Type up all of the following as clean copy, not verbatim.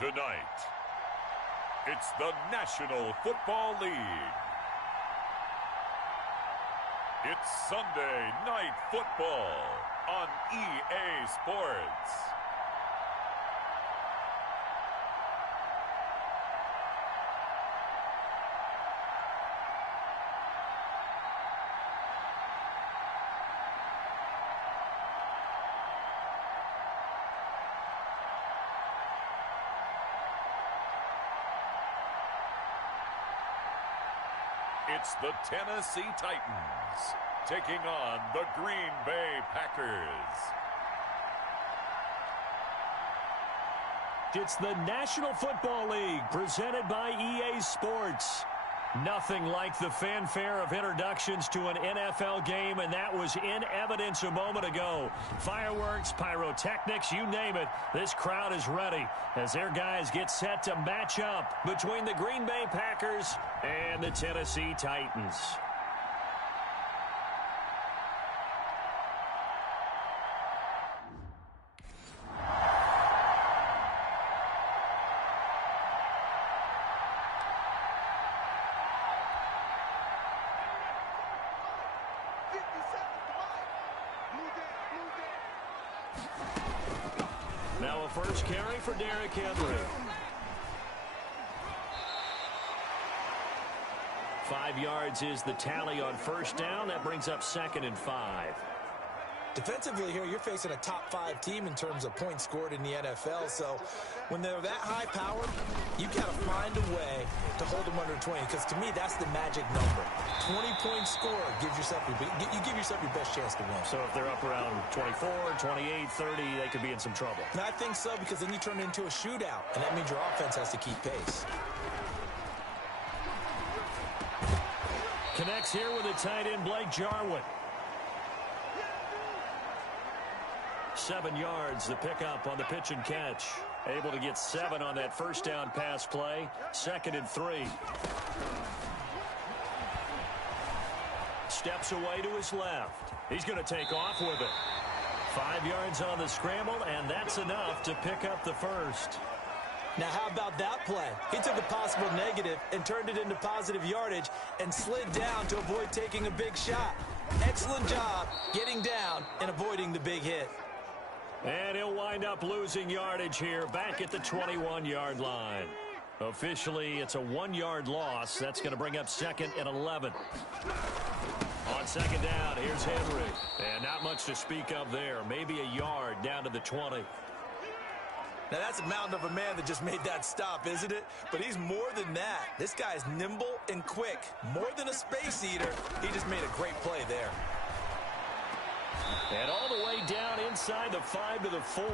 Tonight, it's the National Football League. It's Sunday Night Football on EA Sports. It's the Tennessee Titans taking on the Green Bay Packers. It's the National Football League presented by EA Sports. Nothing like the fanfare of introductions to an NFL game, and that was in evidence a moment ago. Fireworks, pyrotechnics, you name it. This crowd is ready as their guys get set to match up between the Green Bay Packers and the Tennessee Titans. Now a first carry for Derrick Henry. 5 yards is the tally on first down. That brings up 2nd and 5. Defensively here, you're facing a top 5 team in terms of points scored in the NFL. So when they're that high powered, you've got to find a way to hold them under 20. Because to me, that's the magic number. 20-point score gives yourself you give yourself your best chance to win. So if they're up around 24, 28, 30, they could be in some trouble. And I think so, because then you turn it into a shootout, and that means your offense has to keep pace. Connects here with the tight end, Blake Jarwin. 7 yards, the pickup on the pitch and catch. Able to get 7 on that first down pass play. 2nd and 3. Steps away to his left. He's going to take off with it. 5 yards on the scramble, and that's enough to pick up the first. Now, how about that play? He took a possible negative and turned it into positive yardage and slid down to avoid taking a big shot. Excellent job getting down and avoiding the big hit. And he'll wind up losing yardage here back at the 21-yard line. Officially, it's a 1-yard loss. That's going to bring up 2nd and 11. On 2nd down, here's Henry. And not much to speak of there. Maybe a yard down to the 20. Now, that's a mountain of a man that just made that stop, isn't it? But he's more than that. This guy's nimble and quick. More than a space eater. He just made a great play there. And all the way down inside the 5 to the 4.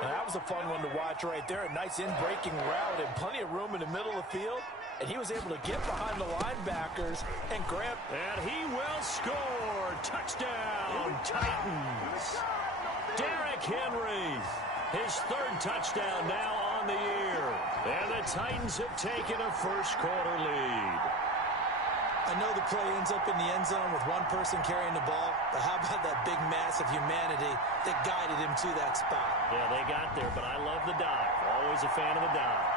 Now, that was a fun one to watch right there. A nice in-breaking route and plenty of room in the middle of the field. And he was able to get behind the linebackers and grab. And he will score. Touchdown, Titans. Derrick Henry, his 3rd touchdown now on the year. And the Titans have taken a first-quarter lead. I know the play ends up in the end zone with one person carrying the ball, but how about that big mass of humanity that guided him to that spot? Yeah, they got there, but I love the dive. Always a fan of the dive.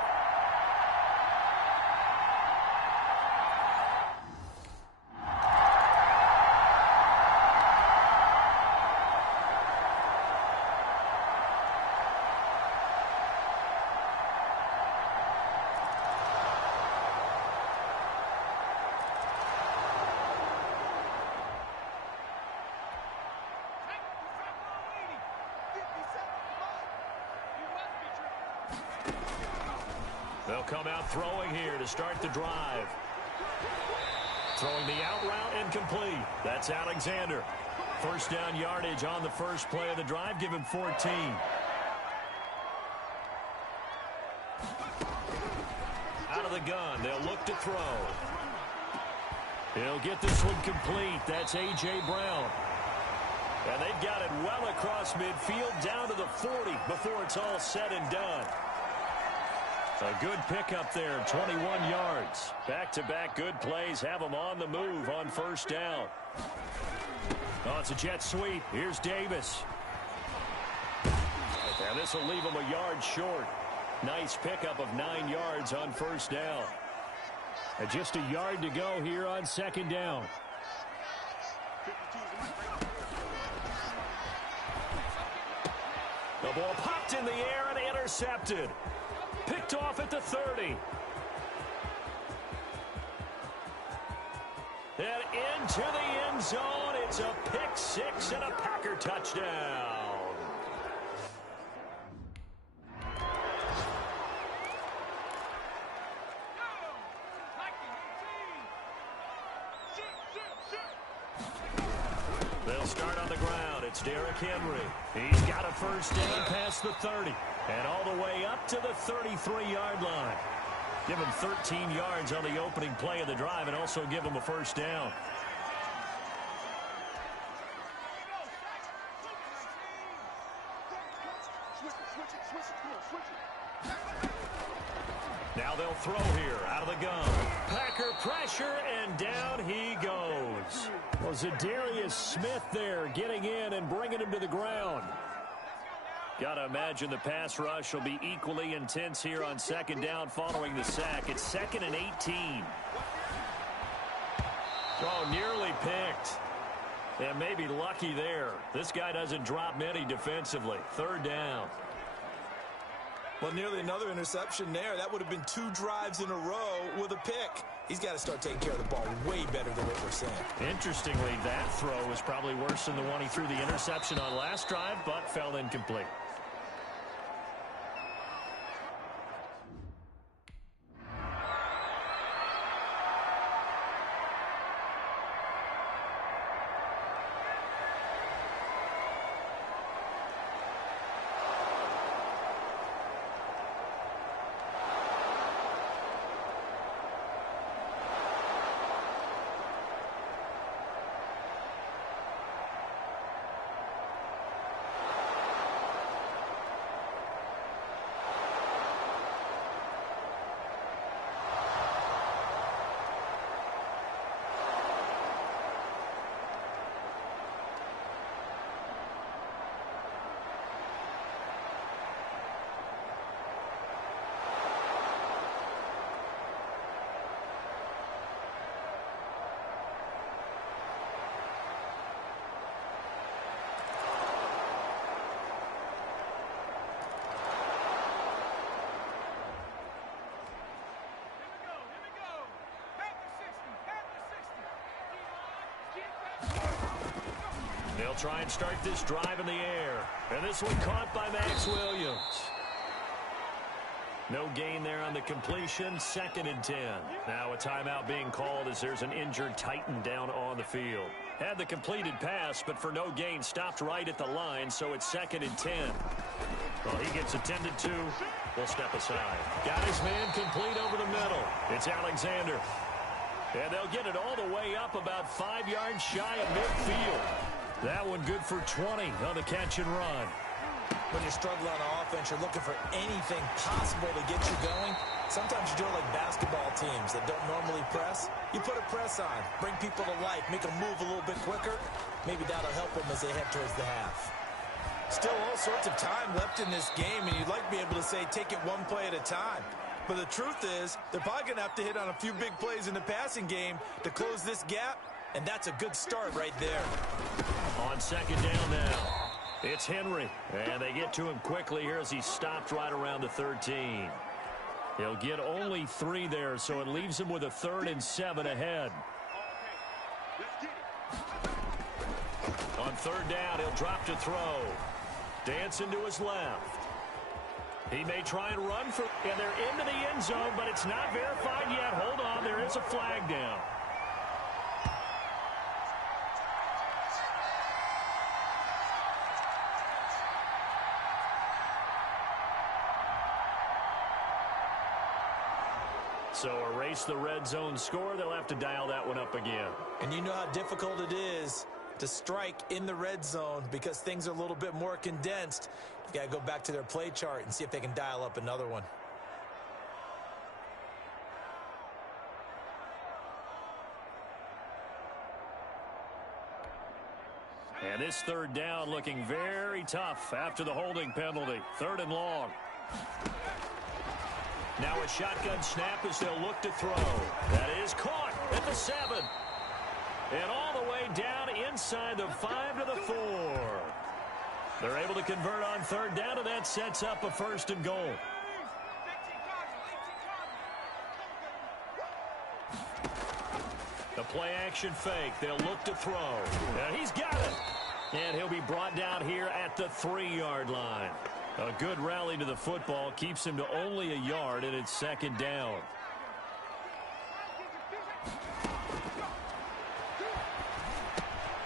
They'll come out throwing here to start the drive. Throwing the out route incomplete. That's Alexander. First down yardage on the first play of the drive. Give him 14. Out of the gun. They'll look to throw. He'll get this one complete. That's A.J. Brown. And they've got it well across midfield down to the 40 before it's all said and done. A good pickup there, 21 yards. Back-to-back good plays have them on the move on first down. Oh, it's a jet sweep. Here's Davis. And this will leave him a yard short. Nice pickup of 9 yards on first down. And just a yard to go here on second down. The ball popped in the air and intercepted. Picked off at the 30. And into the end zone. It's a pick six and a Packer touchdown. They'll start on the ground. It's Derrick Henry. He's got a first down past the 30. And all the way up to the 33-yard line. Give him 13 yards on the opening play of the drive and also give him a first down. Now they'll throw here out of the gun. Packer pressure, and down he goes. Well, Zadarius Smith there getting in and bringing him to the ground. Got to imagine the pass rush will be equally intense here on second down following the sack. It's 2nd and 18. Oh, nearly picked. And maybe lucky there. This guy doesn't drop many defensively. 3rd down. Well, nearly another interception there. That would have been 2 drives in a row with a pick. He's got to start taking care of the ball way better than what we're saying. Interestingly, that throw was probably worse than the one he threw the interception on last drive, but fell incomplete. They'll try and start this drive in the air. And this one caught by Max Williams. No gain there on the completion. 2nd and 10. Now a timeout being called as there's an injured Titan down on the field. Had the completed pass, but for no gain, stopped right at the line, so it's 2nd and 10. Well, he gets attended to. We'll step aside. Got his man complete over the middle. It's Alexander. And they'll get it all the way up about 5 yards shy of midfield. That one good for 20 on the catch and run. When you're struggling on offense, you're looking for anything possible to get you going. Sometimes you do it like basketball teams that don't normally press. You put a press on, bring people to life, make them move a little bit quicker. Maybe that'll help them as they head towards the half. Still all sorts of time left in this game, and you'd like to be able to say take it one play at a time. But the truth is, they're probably going to have to hit on a few big plays in the passing game to close this gap, and that's a good start right there. On second down now, it's Henry. And they get to him quickly here as he stopped right around the 13. He'll get only 3 there, so it leaves him with a 3rd and 7 ahead. On 3rd down, he'll drop to throw. Dancing to his left. He may try and run for, and they're into the end zone, but it's not verified yet. Hold on, there is a flag down. So erase the red zone score. They'll have to dial that one up again. And you know how difficult it is to strike in the red zone because things are a little bit more condensed. You've got to go back to their play chart and see if they can dial up another one. And this third down looking very tough after the holding penalty. 3rd and long. Now a shotgun snap as they'll look to throw. That is caught at the 7. And all the way down inside the 5 to the 4. They're able to convert on 3rd down, and that sets up a 1st and goal. The play action fake. They'll look to throw. And he's got it. And he'll be brought down here at the 3-yard line. A good rally to the football keeps him to only a yard, and it's 2nd down.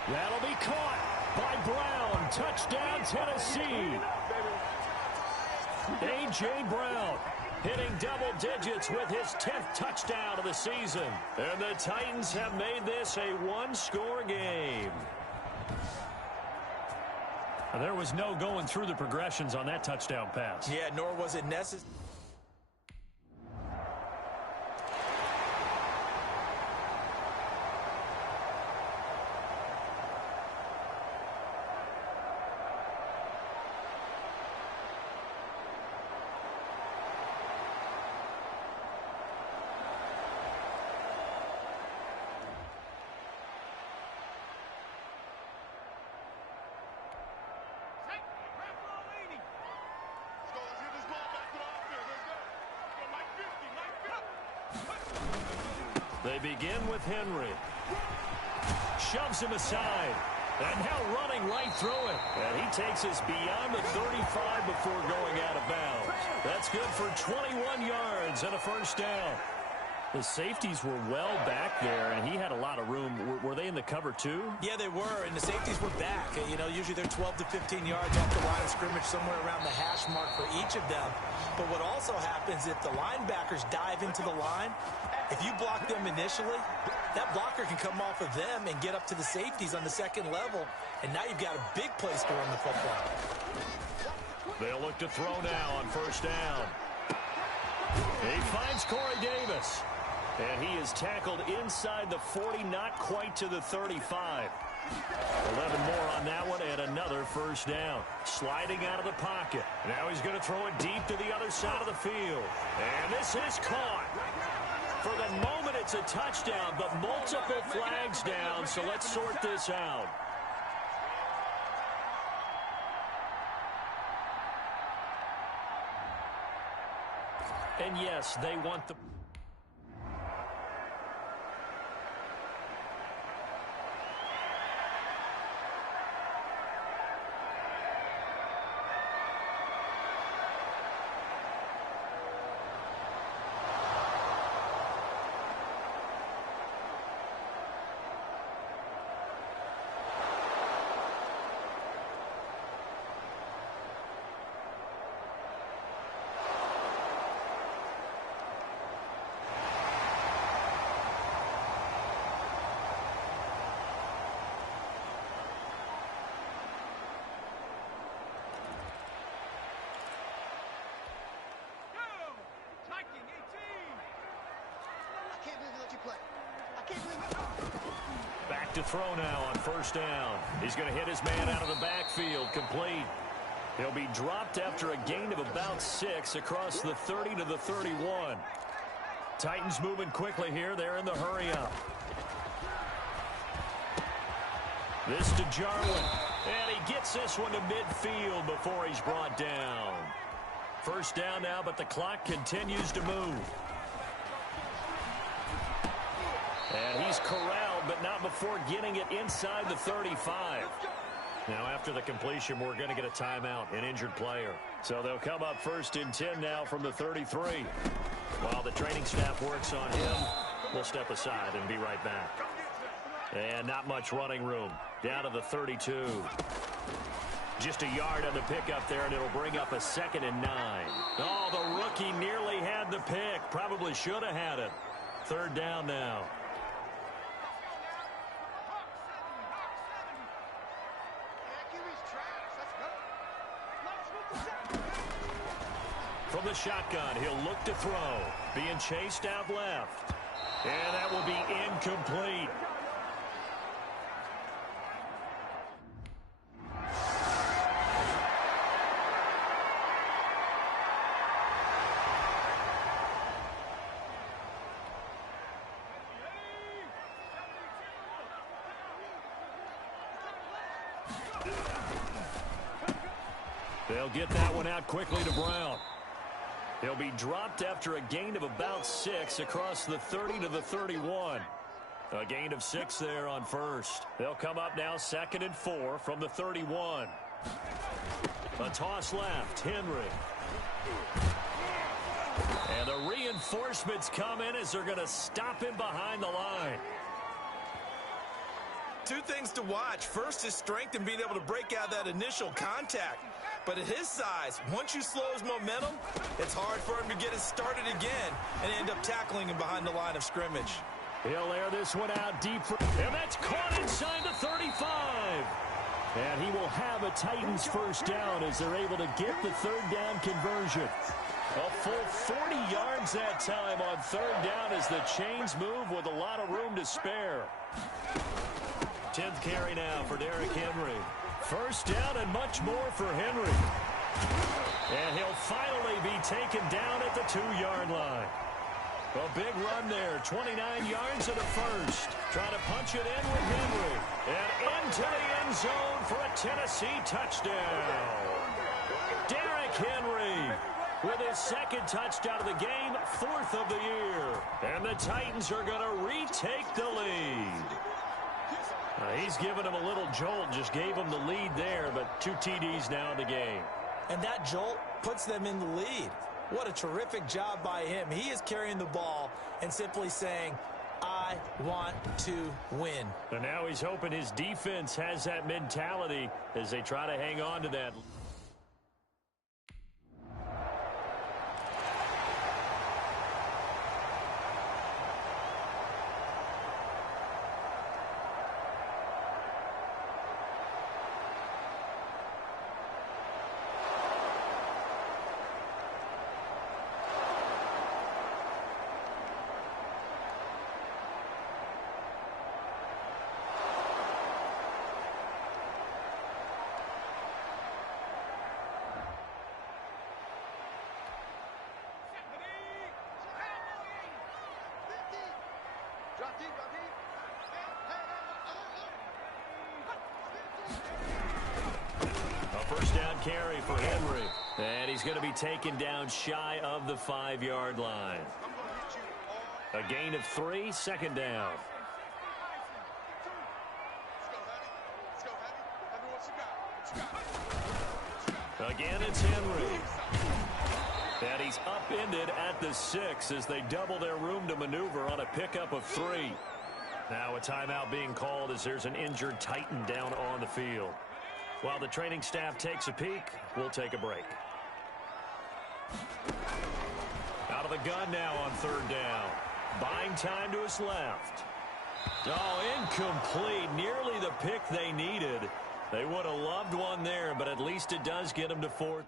That'll be caught by Brown. Touchdown, Tennessee. A.J. Brown hitting double digits with his 10th touchdown of the season. And the Titans have made this a one-score game. There was no going through the progressions on that touchdown pass. Yeah, nor was it necessary. They begin with Henry. Shoves him aside. And now running right through it. And he takes us beyond the 35 before going out of bounds. That's good for 21 yards and a 1st down. The safeties were well back there, and he had a lot of room. Were they in the cover too? Yeah, they were, and the safeties were back. You know, usually they're 12 to 15 yards off the line of scrimmage, somewhere around the hash mark for each of them. But what also happens if the linebackers dive into the line, if you block them initially, that blocker can come off of them and get up to the safeties on the 2nd level, and now you've got a big place to run the football. They'll look to throw now on 1st down. He finds Corey Davis. And he is tackled inside the 40, not quite to the 35. 11 more on that one, and another 1st down. Sliding out of the pocket. Now he's going to throw it deep to the other side of the field. And this is caught. For the moment, it's a touchdown, but multiple flags down, so let's sort this out. And yes, they want the... Back to throw now on 1st down. He's going to hit his man out of the backfield, complete. He'll be dropped after a gain of about 6 across the 30 to the 31. Titans moving quickly here. They're in the hurry up. This to Jarwin. And he gets this one to midfield before he's brought down. 1st down now, but the clock continues to move. And he's corralled, but not before getting it inside the 35. Now, after the completion, we're going to get a timeout, an injured player. So they'll come up 1st and 10 now from the 33. While the training staff works on him, we'll step aside and be right back. And not much running room. Down to the 32. Just a yard on the pickup there, and it'll bring up a 2nd and 9. Oh, the rookie nearly had the pick. Probably should have had it. 3rd down now. From the shotgun, he'll look to throw. Being chased out left. And that will be incomplete. They'll get that one out quickly to Brown. He'll be dropped after a gain of about 6 across the 30 to the 31. A gain of 6 there on first. They'll come up now 2nd and 4 from the 31. A toss left, Henry. And the reinforcements come in as they're going to stop him behind the line. Two things to watch. First, his strength and being able to break out that initial contact. But at his size, once you slow his momentum, it's hard for him to get it started again and end up tackling him behind the line of scrimmage. He'll air this one out deep. And that's caught inside the 35. And he will have a Titans first down as they're able to get the 3rd down conversion. A full 40 yards that time on 3rd down as the chains move with a lot of room to spare. 10th carry now for Derrick Henry. First down and much more for Henry. And he'll finally be taken down at the 2-yard line. A big run there, 29 yards to the first. Trying to punch it in with Henry. And into the end zone for a Tennessee touchdown. Derrick Henry with his 2nd touchdown of the game, 4th of the year. And the Titans are going to retake the lead. He's given him a little jolt, just gave him the lead there, but 2 TDs now in the game. And that jolt puts them in the lead. What a terrific job by him. He is carrying the ball and simply saying, I want to win. And now he's hoping his defense has that mentality as they try to hang on to that. A first down carry for Henry. And he's going to be taken down shy of the 5-yard line. A gain of 3, 2nd down. Again, it's Henry. And he's upended at the 6 as they double their room to maneuver on a pickup of 3. Now a timeout being called as there's an injured Titan down on the field. While the training staff takes a peek, we'll take a break. Out of the gun now on 3rd down. Buying time to his left. Oh, incomplete. Nearly the pick they needed. They would have loved one there, but at least it does get them to 4th.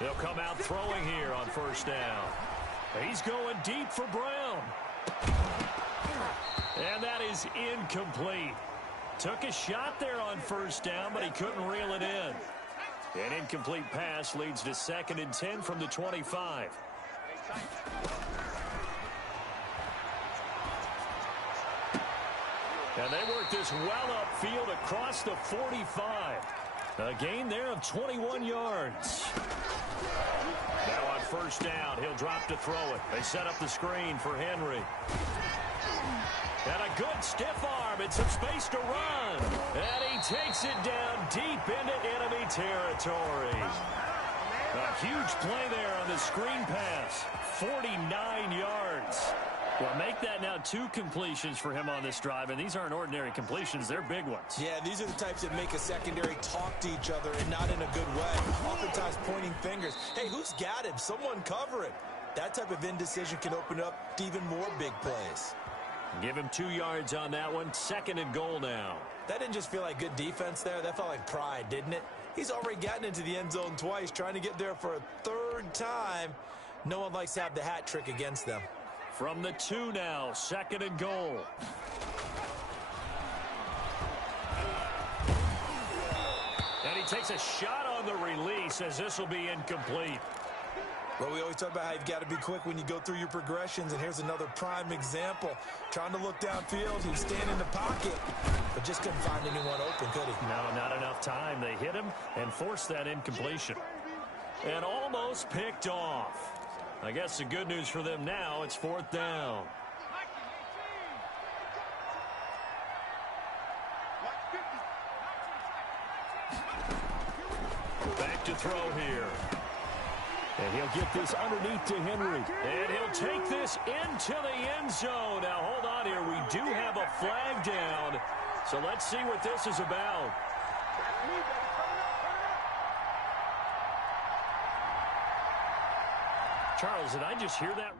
They'll come out throwing here on 1st down. He's going deep for Brown. And that is incomplete. Took a shot there on 1st down, but he couldn't reel it in. An incomplete pass leads to 2nd and 10 from the 25. And they work this well upfield across the 45. A gain there of 21 yards. Now on 1st down, he'll drop to throw it. They set up the screen for Henry. And a good stiff arm and some space to run. And he takes it down deep into enemy territory. A huge play there on the screen pass. 49 yards. Well, make that now 2 completions for him on this drive, and these aren't ordinary completions. They're big ones. Yeah, these are the types that make a secondary talk to each other and not in a good way. Oftentimes pointing fingers. Hey, who's got him? Someone cover it. That type of indecision can open up to even more big plays. Give him 2 yards on that one. 2nd and goal now. That didn't just feel like good defense there. That felt like pride, didn't it? He's already gotten into the end zone twice, trying to get there for a 3rd time. No one likes to have the hat trick against them. From the 2 now, 2nd and goal. And he takes a shot on the release as this will be incomplete. Well, we always talk about how you've got to be quick when you go through your progressions, and here's another prime example. Trying to look downfield, he was standing in the pocket, but just couldn't find anyone open, could he? No, not enough time. They hit him and forced that incompletion. And almost picked off. I guess the good news for them now, it's 4th down. Back to throw here. And he'll get this underneath to Henry. And he'll take this into the end zone. Now, hold on here. We do have a flag down. So let's see what this is about. Charles, did I just hear that?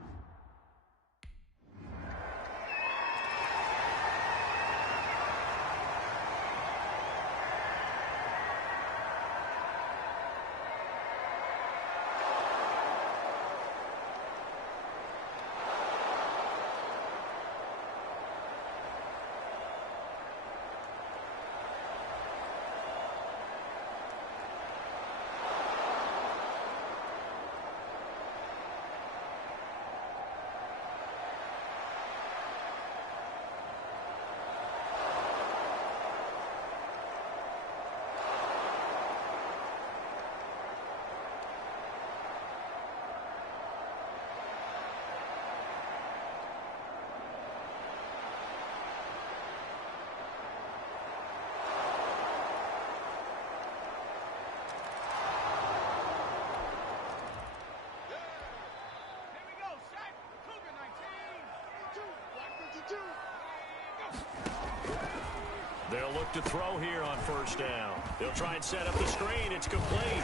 They'll look to throw here on 1st down. They'll try and set up the screen. It's complete.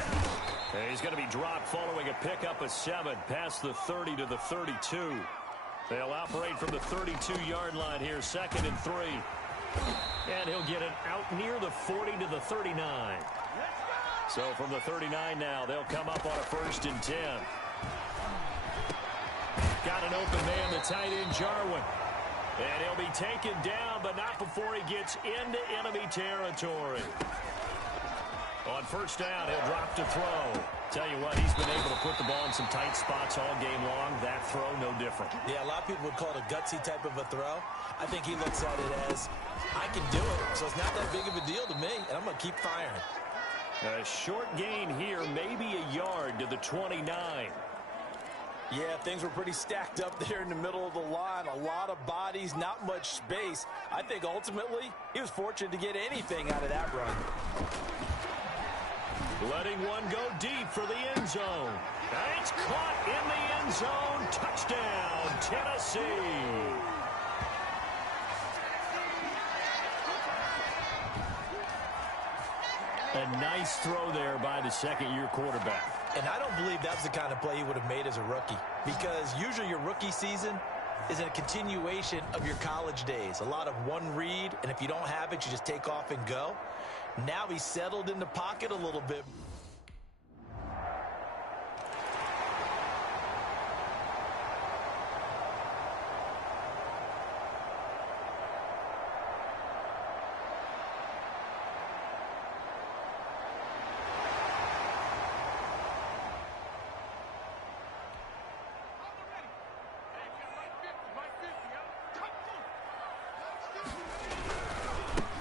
And he's going to be dropped following a pickup of 7 past the 30 to the 32. They'll operate from the 32-yard line here, 2nd and 3. And he'll get it out near the 40 to the 39. So from the 39 now, they'll come up on a 1st and 10. Got an open man, the tight end, Jarwin. And he'll be taken down, but not before he gets into enemy territory. On 1st down, he'll drop to throw. Tell you what, he's been able to put the ball in some tight spots all game long. That throw, no different. Yeah, a lot of people would call it a gutsy type of a throw. I think he looks at it as, I can do it, so it's not that big of a deal to me, and I'm going to keep firing. A short gain here, maybe a yard to the 29. Yeah, things were pretty stacked up there in the middle of the line. A lot of bodies, not much space. I think ultimately he was fortunate to get anything out of that run. Letting one go deep for the end zone. And it's caught in the end zone. Touchdown, Tennessee. A nice throw there by the 2nd-year quarterback. And I don't believe that's the kind of play he would have made as a rookie, because usually your rookie season is a continuation of your college days. A lot of one read, and if you don't have it, you just take off and go. Now he's settled in the pocket a little bit.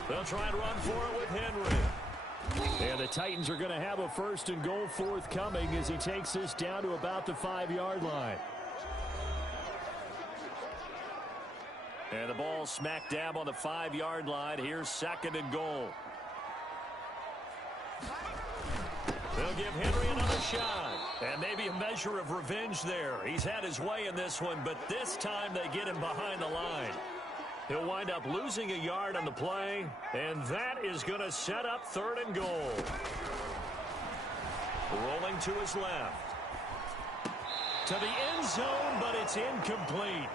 They'll try and run for it with Henry. And the Titans are going to have a 1st and goal forthcoming as he takes this down to about the 5-yard line. And the ball smack dab on the 5-yard line. Here's 2nd and goal. They'll give Henry another shot. And maybe a measure of revenge there. He's had his way in this one, but this time they get him behind the line. He'll wind up losing a yard on the play, and that is going to set up 3rd and goal. Rolling to his left. To the end zone, but it's incomplete.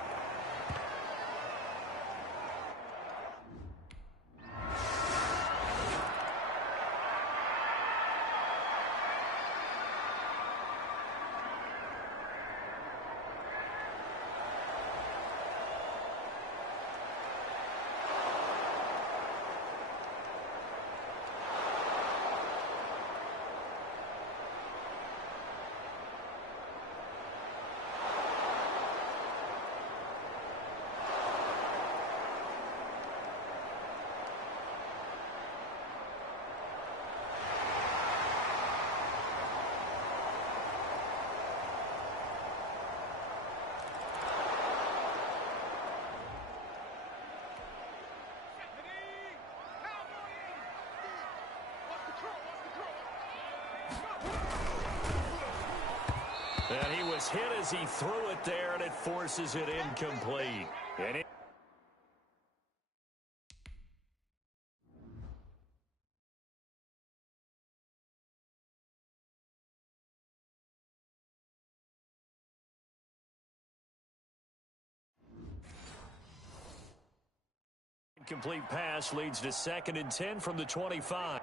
And he was hit as he threw it there, and it forces it incomplete. And it incomplete pass leads to 2nd and 10 from the 25.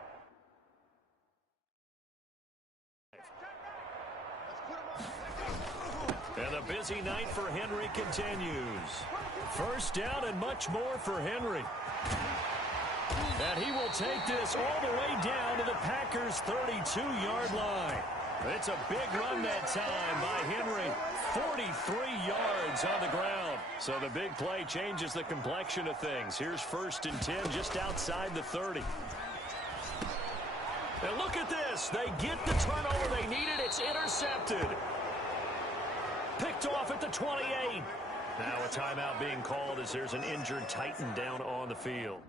And the busy night for Henry continues. 1st down and much more for Henry. And he will take this all the way down to the Packers' 32-yard line. It's a big run that time by Henry. 43 yards on the ground. So the big play changes the complexion of things. Here's 1st and 10 just outside the 30. And look at this. They get the turnover they needed. It's intercepted. Picked off at the 28. Now a timeout being called as there's an injured Titan down on the field.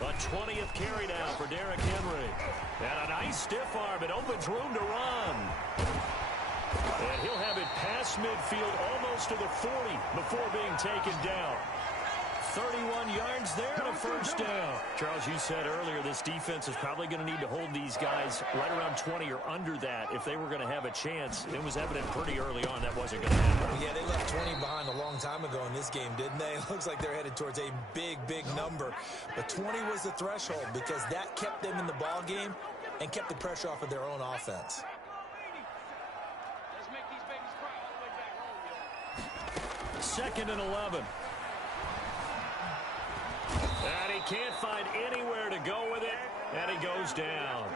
A 20th carry now for Derrick Henry. And a nice stiff arm. It opens room to run. And he'll have it past midfield almost to the 40 before being taken down. 31 yards there and a 1st down. Charles, you said earlier this defense is probably going to need to hold these guys right around 20 or under that if they were going to have a chance. It was evident pretty early on that wasn't going to happen. Yeah, they left 20 behind a long time ago in this game, didn't they? It looks like they're headed towards a big, big number. But 20 was the threshold because that kept them in the ball game and kept the pressure off of their own offense. Let's make these babies cry all the way back home, 2nd and 11. And he can't find anywhere to go with it, and he goes down.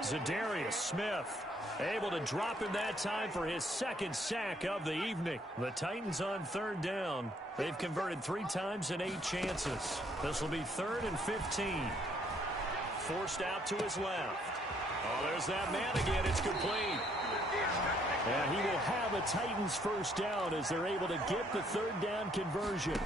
Za'Darius Smith able to drop him that time for his 2nd sack of the evening. The Titans on 3rd down. They've converted 3 times in 8 chances. This will be 3rd and 15. Forced out to his left. Oh, there's that man again. It's complete. And he will have a Titans 1st down as they're able to get the 3rd down conversion.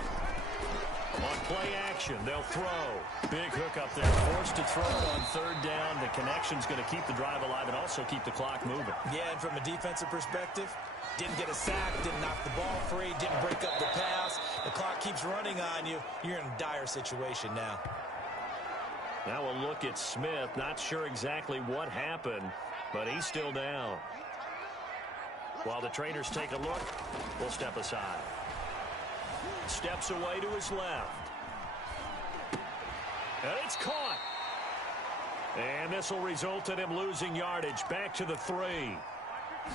On play action, they'll throw. Big hook up there, forced to throw it on 3rd down. The connection's going to keep the drive alive and also keep the clock moving. Yeah, and from a defensive perspective, didn't get a sack, didn't knock the ball free, didn't break up the pass. The clock keeps running on you. You're in a dire situation now. Now we'll look at Smith. Not sure exactly what happened, but he's still down. While the traders take a look, we'll step aside. Steps away to his left. And it's caught. And this will result in him losing yardage back to the 3.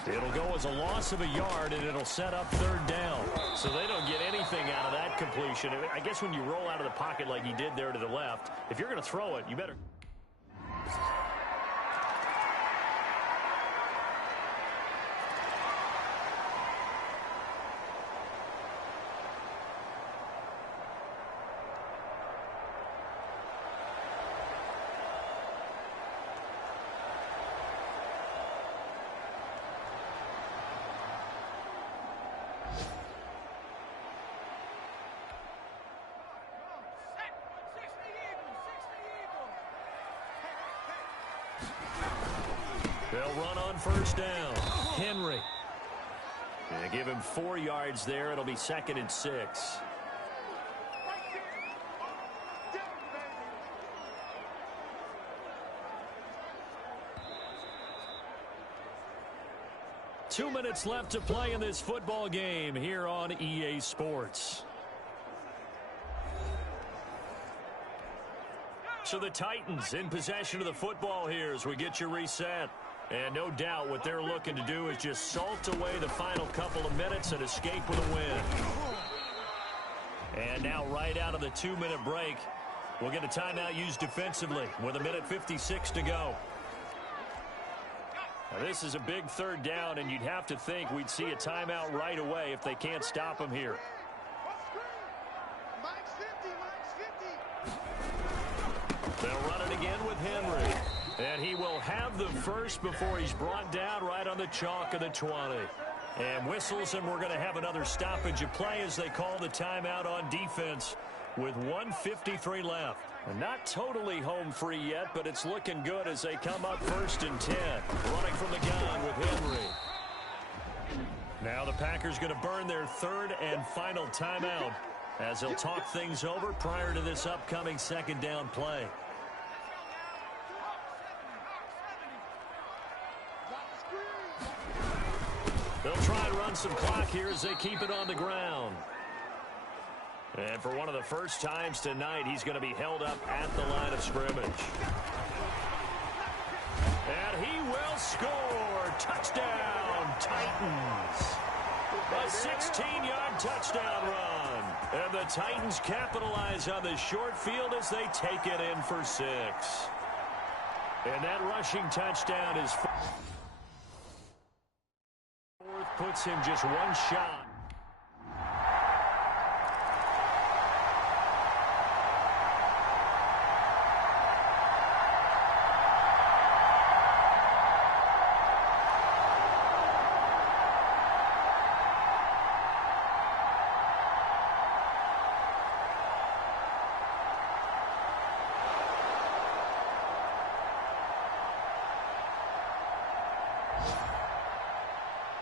It'll go as a loss of a yard, and it'll set up 3rd down. So they don't get anything out of that completion. I guess when you roll out of the pocket like he did there to the left, if you're going to throw it, you better... They'll run on first down. Henry. And give him 4 yards there. It'll be 2nd and 6. Two minutes left to play in this football game here on EA Sports. So the Titans in possession of the football here as we get you reset. And no doubt what they're looking to do is just salt away the final couple of minutes and escape with a win. And now right out of the 2-minute break, we'll get a timeout used defensively with 1:56 to go. Now this is a big 3rd down, and you'd have to think we'd see a timeout right away if they can't stop him here. They'll run it again with Henry. And he will have the first before he's brought down right on the chalk of the 20. And whistles, and we're going to have another stoppage of play as they call the timeout on defense with 1:53 left. And not totally home free yet, but it's looking good as they come up 1st and 10. Running from the gun with Henry. Now the Packers going to burn their 3rd and final timeout as they'll talk things over prior to this upcoming 2nd down play. They'll try and run some clock here as they keep it on the ground. And for one of the first times tonight, he's going to be held up at the line of scrimmage. And he will score. Touchdown, Titans. A 16-yard touchdown run. And the Titans capitalize on the short field as they take it in for 6. And that rushing touchdown is puts him just one shot.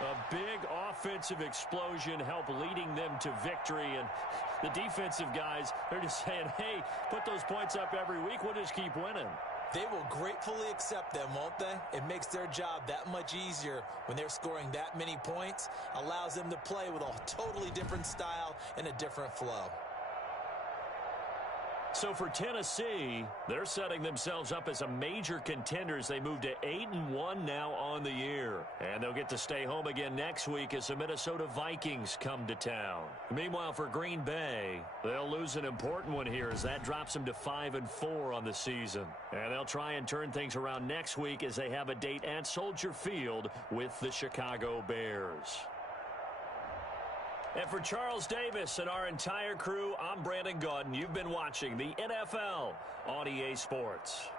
A big offensive explosion helped leading them to victory, and the defensive guys, they're just saying, hey, put those points up every week, we'll just keep winning. They will gratefully accept them, won't they? It makes their job that much easier when they're scoring that many points, allows them to play with a totally different style and a different flow. So for Tennessee, they're setting themselves up as a major contender as they move to 8-1 now on the year. And they'll get to stay home again next week as the Minnesota Vikings come to town. Meanwhile, for Green Bay, they'll lose an important one here as that drops them to 5-4 on the season. And they'll try and turn things around next week as they have a date at Soldier Field with the Chicago Bears. And for Charles Davis and our entire crew, I'm Brandon Gaudin. You've been watching the NFL on EA Sports.